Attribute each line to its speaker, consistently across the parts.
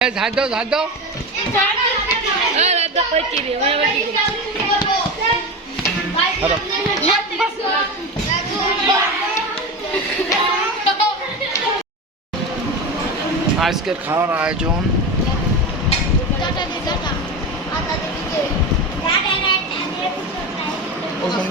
Speaker 1: এ ঝাড় দাও ঝাড় দাও ধরো। আজকের খাওয়ার আয়োজন ওখানে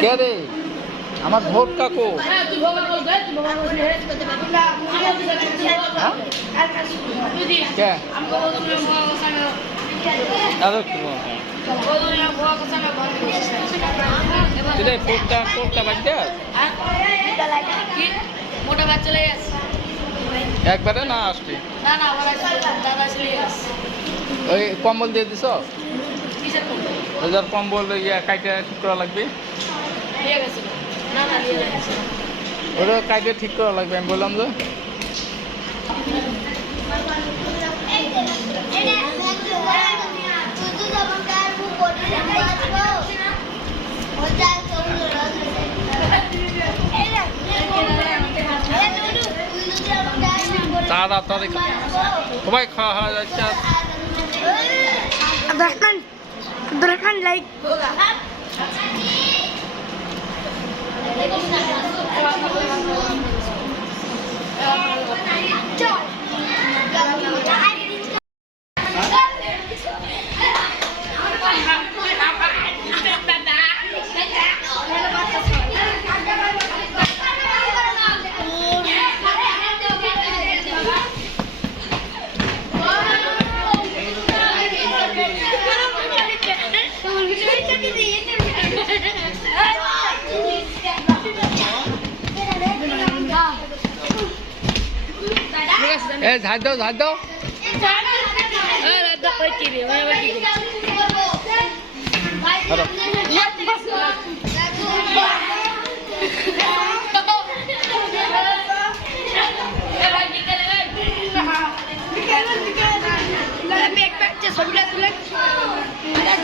Speaker 1: কে রে? আমার ভোট কাকু। ফুটটা বাড়িতে আস?
Speaker 2: মোটা বাচ্চা চলে গেছে
Speaker 1: একবারে না আসবি?
Speaker 2: না না আবার আসলে দাদা চলে গেছে
Speaker 1: ওই কম্বল দিয়ে দিছ? ওই যার কম্বল ইয়ে কাইটে ঠিক করা লাগবে? ওটা কাইটে ঠিক করা লাগবে আমি বললাম যে তাড়াতাড়ি সবাই খাওয়া হয়ে যাচ্ছে
Speaker 3: আব্দুররহমান আব্দুররহমান লাইক
Speaker 1: এ ঝাড় দাও ঝাড় দাও।
Speaker 3: ছবিটা তুলে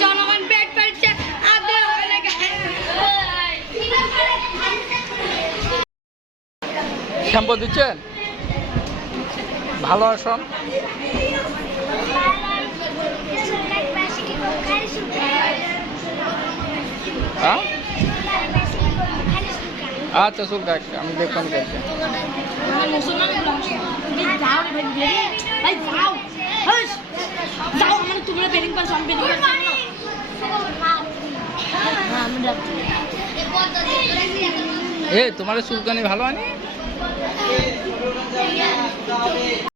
Speaker 3: জনগণ পেট পেটছে
Speaker 1: শ্যাম্পু দিচ্ছেন? ভালো আসন হ্যাঁ? আচ্ছা চুল কাট আমি দেখলাম এ তোমার চুলকানি ভালো হয়নি?